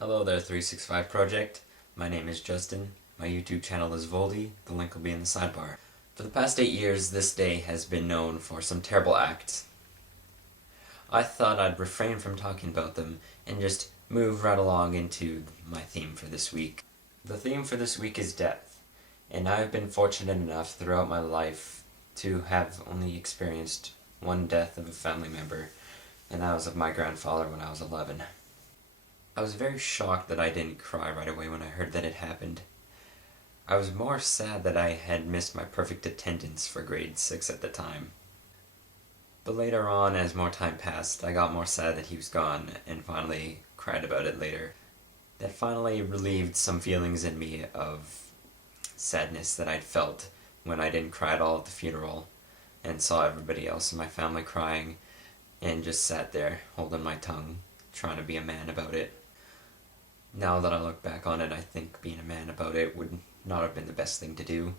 Hello there, 365 Project. My name is Justin. My YouTube channel is voldey. The link will be in the sidebar. For the past 8 years, this day has been known for some terrible acts. I thought I'd refrain from talking about them and just move right along into my theme for this week. The theme for this week is death, and I've been fortunate enough throughout my life to have only experienced one death of a family member, and that was of my grandfather when I was 11. I was very shocked that I didn't cry right away when I heard that it happened. I was more sad that I had missed my perfect attendance for grade 6 at the time. But later on, as more time passed, I got more sad that he was gone and finally cried about it later. That finally relieved some feelings in me of sadness that I'd felt when I didn't cry at all at the funeral and saw everybody else in my family crying and just sat there holding my tongue, trying to be a man about it. Now that I look back on it, I think being a man about it would not have been the best thing to do.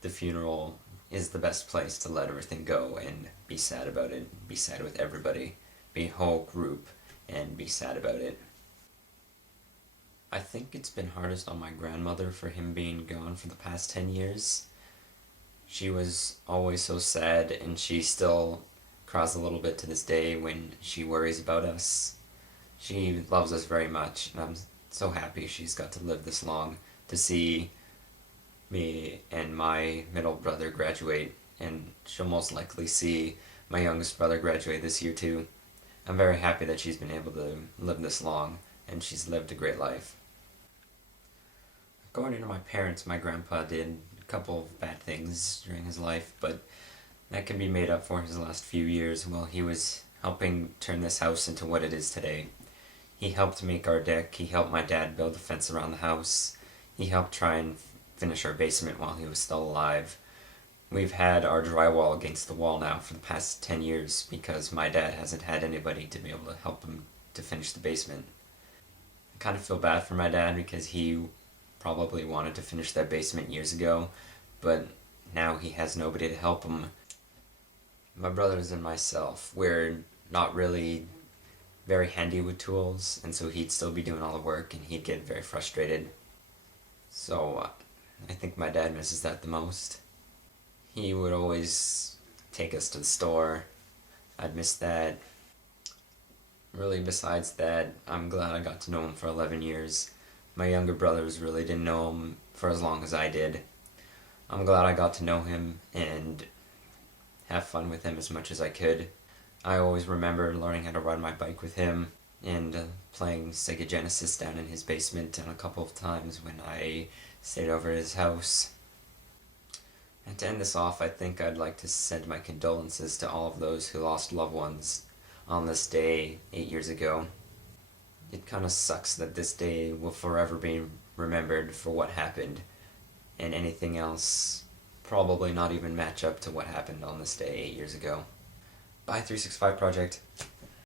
The funeral is the best place to let everything go and be sad about it. Be sad with everybody. Be a whole group and be sad about it. I think it's been hardest on my grandmother for him being gone for the past 10 years. She was always so sad, and she still cries a little bit to this day when she worries about us. She loves us very much, and I'm so happy she's got to live this long to see me and my middle brother graduate, and she'll most likely see my youngest brother graduate this year too. I'm very happy that she's been able to live this long, and she's lived a great life. According to my parents, my grandpa did a couple of bad things during his life, but that can be made up for his last few years while he was helping turn this house into what it is today. He helped make our deck, he helped my dad build a fence around the house, he helped try and finish our basement while he was still alive. We've had our drywall against the wall now for the past 10 years because my dad hasn't had anybody to be able to help him to finish the basement. I kind of feel bad for my dad because he probably wanted to finish that basement years ago, but now he has nobody to help him. My brothers and myself, we're not really very handy with tools, and so he'd still be doing all the work and he'd get very frustrated. So I think my dad misses that the most. He would always take us to the store. I'd miss that. Really, besides that, I'm glad I got to know him for 11 years. My younger brothers really didn't know him for as long as I did. I'm glad I got to know him and have fun with him as much as I could. I always remember learning how to ride my bike with him and playing Sega Genesis down in his basement and a couple of times when I stayed over at his house. And to end this off, I think I'd like to send my condolences to all of those who lost loved ones on this day 8 years ago. It kind of sucks that this day will forever be remembered for what happened, and anything else probably not even match up to what happened on this day 8 years ago. Bye, 365 Project.